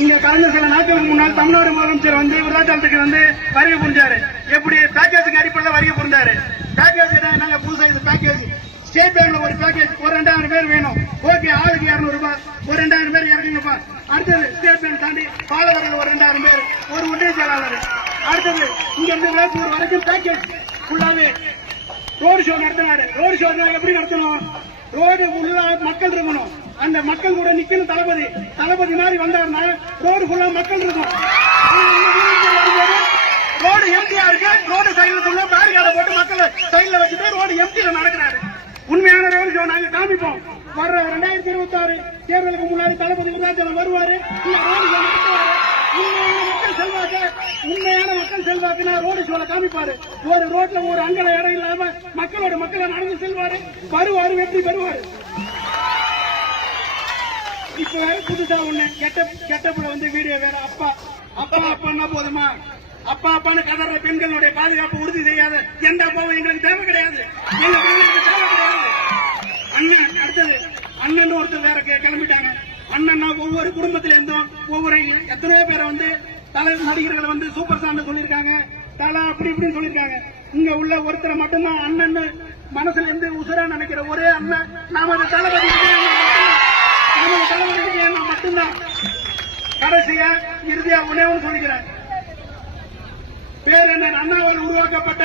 இங்க கடந்த சில நாட்களுக்கு முன்னால் தமிழ்நாடு முதலமைச்சர் வந்து விருதாச்சலத்துக்கு வந்து வருகை புரிஞ்சாரு. எப்படி பேக்கேஜுக்கு அடிப்படையில் வருகை புரிந்தாரு. பேக்கேஜ் நாங்க புதுசா இது பேக்கேஜ் ஸ்டேட் பேங்க்ல ஒரு பேக்கேஜ் ஒரு 2000 பேர் வேணும். ஓகே, ஆளுக்கு 200 ரூபாய், ஒரு 2000 பேர் இறங்குங்கப்பா. அடுத்தது ஸ்டேட் பேங்க் தாண்டி பாலவர்கள் ஒரு 2000 பேர், ஒரு ஒன்றிய செயலாளர். அடுத்தது இங்க இருந்து வேப்பூர் வரைக்கும் பேக்கேஜ் ஃபுல்லாவே ரோடு ஷோ நடத்தினாரு. ரோடு ஷோ எப்படி நடத்தணும்? ரோடு ஃபுல்லா மக்கள் இருக்கணும். அந்த மக்கள் கூட நிக்கணும். தளபதி மாதிரி வந்தாருன்னா ரோடு ஃபுல்லா மக்கள் இருக்கும். ரோடு எம்டியா இருக்கு. ரோடு சைடுல ஃபுல்லா பேரிகார்டை போட்டு மக்கள் சைடுல வச்சுட்டு ரோடு எம்டில நடக்கிறாரு. உண்மையான ரோடு ஷோ நாங்க காமிப்போம். வர்ற 2026 தேர்தலுக்கு முன்னாடி தளபதி விருதாச்சலம் வருவாரு. உண்மையான மக்கள் செல்வாக்குனா ரோடு ஷோல காமிப்பாரு. ஒரு ரோட்ல ஒரு அங்கல இடம் இல்லாம மக்களை நடந்து செல்வாரு. வருவாரு. எப்படி வருவாரு? இப்ப வேற புதுசா ஒண்ணு கெட்டப்புல வந்து வீடியோ வேற. அப்பான்னா போதுமா? அப்பான்னு கதற பெண்களுடைய பாதுகாப்பு உறுதி செய்யாத எந்த அப்பாவும் எங்களுக்கு தேவை கிடையாது. எங்க பெண்களுக்கு தேவை கிடையாது. அண்ணன் அடுத்தது அண்ணன் ஒருத்தர் வேற கிளம்பிட்டாங்க. அண்ணன்னா ஒவ்வொரு குடும்பத்தில இருந்தும் ஒவ்வொரு எத்தனையோ பேரை வந்து தலை நடிகர்களை வந்து சூப்பர் ஸ்டார் சொல்லியிருக்காங்க. தலை அப்படி இப்படின்னு சொல்லியிருக்காங்க. இங்க உள்ள ஒருத்தரை மட்டும்தான் அண்ணன் மனசுல இருந்து உசுரா நினைக்கிற ஒரே அண்ணன் நமது தளபதி மட்டும்தான். கடைசியா இறுதியா உணவுன்னு சொல்லிக்கிறேன். பேர் என்ன? அண்ணாவால் உருவாக்கப்பட்ட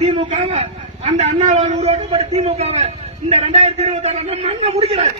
திமுகவை, அந்த அண்ணாவால் உருவாக்கப்பட்ட திமுகவை இந்த 2026 முடிக்கிறார்.